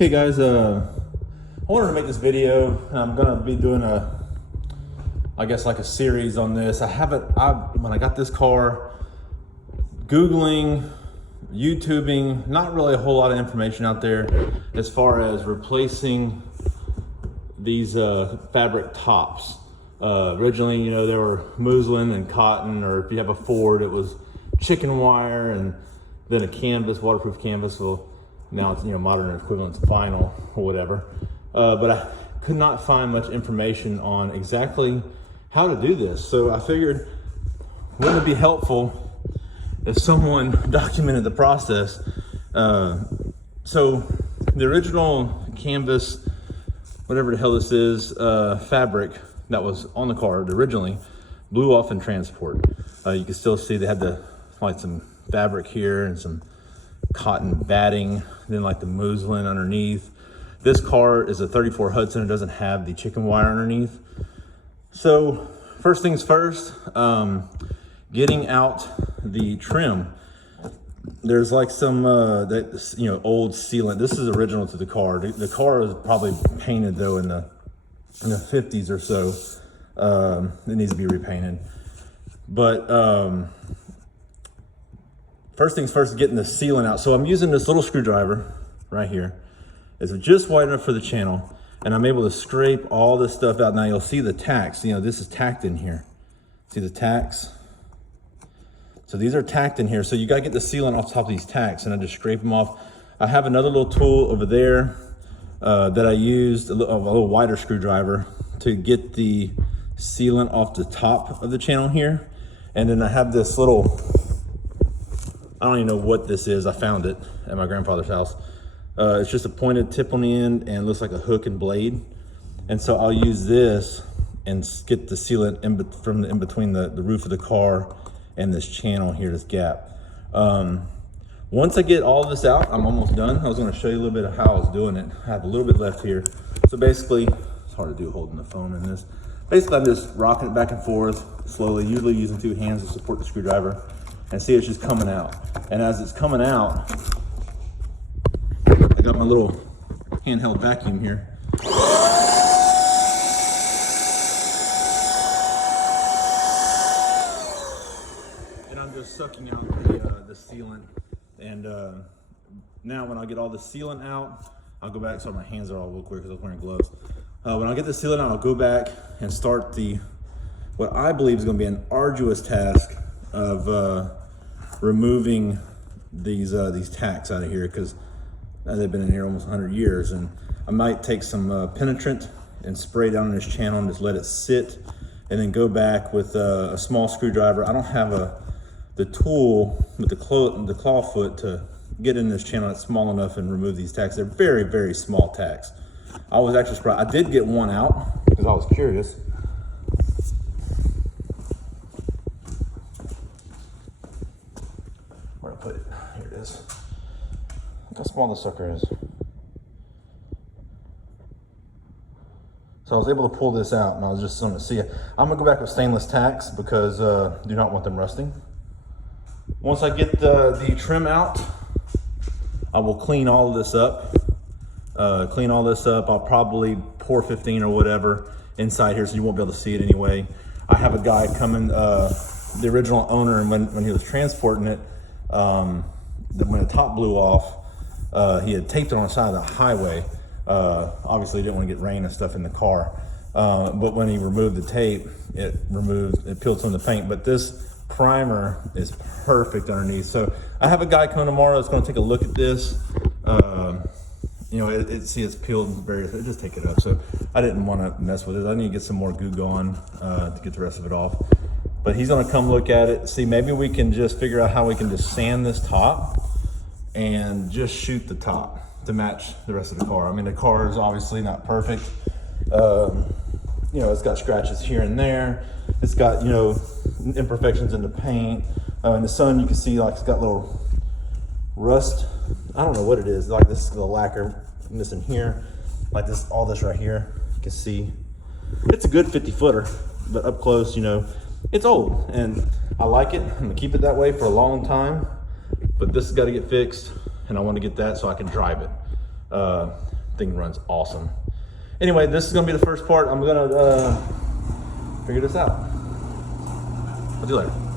Okay guys, I wanted to make this video. I'm gonna be doing I guess like a series on this. When I got this car, Googling, YouTubing, not really a whole lot of information out there as far as replacing these fabric tops. Originally, you know, they were muslin and cotton, or if you have a Ford, it was chicken wire and then a canvas, waterproof canvas. Well, now it's, you know, modern equivalent to vinyl or whatever. But I could not find much information on exactly how to do this. So I figured, wouldn't it be helpful if someone documented the process? So the original canvas, whatever the hell this is, fabric that was on the car originally blew off in transport. You can still see they had some fabric here and some cotton batting, then like the muslin underneath. This car is a 34 Hudson. It doesn't have the chicken wire underneath. So first things first, getting out the trim. There's like some old sealant. This is original to the car. The car is probably painted though in the 50s or so. It needs to be repainted. But first things first, getting the sealant out. So I'm using this little screwdriver right here. It's just wide enough for the channel, and I'm able to scrape all this stuff out. Now you'll see the tacks. You know, this is tacked in here. See the tacks? So these are tacked in here. So you gotta get the sealant off top of these tacks, and I just scrape them off. I have another little tool over there that I used, a little wider screwdriver, to get the sealant off the top of the channel here. And then I have this little, I don't even know what this is. I found it at my grandfather's house. It's just a pointed tip on the end and looks like a hook and blade. And so I'll use this and get the sealant in between the roof of the car and this channel here, this gap. Once I get all of this out, I'm almost done. I was gonna show you a little bit of how I was doing it. I have a little bit left here. So basically, it's hard to do holding the phone in this. Basically, I'm just rocking it back and forth slowly, usually using two hands to support the screwdriver, and see it's just coming out. And as it's coming out, I got my little handheld vacuum here. And I'm just sucking out the sealant. And now when I get all the sealant out, I'll go back. Sorry, my hands are all real quick because I was wearing gloves. When I get the sealant out, I'll go back and start what I believe is going to be an arduous task of removing these tacks out of here, because they've been in here almost 100 years. And I might take some penetrant and spray down on this channel and just let it sit, and then go back with a small screwdriver. I don't have the tool with the claw foot to get in this channel that's small enough and remove these tacks. They're very, very small tacks. I was actually surprised. I did get one out because I was curious. Where to put it? Here it is. Look how small this sucker is. So I was able to pull this out, and I was just going to see it. I'm going to go back with stainless tacks because do not want them rusting. Once I get the trim out, I will clean all of this up. I'll probably pour 15 or whatever inside here, so you won't be able to see it anyway. I have a guy coming, the original owner, and when he was transporting it, when the top blew off, he had taped it on the side of the highway. Obviously, he didn't want to get rain and stuff in the car. But when he removed the tape, it peeled some of the paint. But this primer is perfect underneath. So I have a guy coming tomorrow that's going to take a look at this. You know, see it's peeled and various, just take it up. So I didn't want to mess with it. I need to get some more goo going to get the rest of it off. But he's going to come look at it. See, maybe we can just figure out how we can just sand this top and just shoot the top to match the rest of the car. I mean, the car is obviously not perfect. You know, it's got scratches here and there. It's got, you know, imperfections in the paint. In the sun, you can see like it's got little rust. I don't know what it is. Like this is the lacquer missing here. Like this, all this right here. You can see it's a good 50 footer, but up close, you know, it's old, and I like it. I'm gonna keep it that way for a long time, but this has got to get fixed, and I want to get that so I can drive it. Thing runs awesome. Anyway, this is gonna be the first part. I'm gonna figure this out. I'll do later.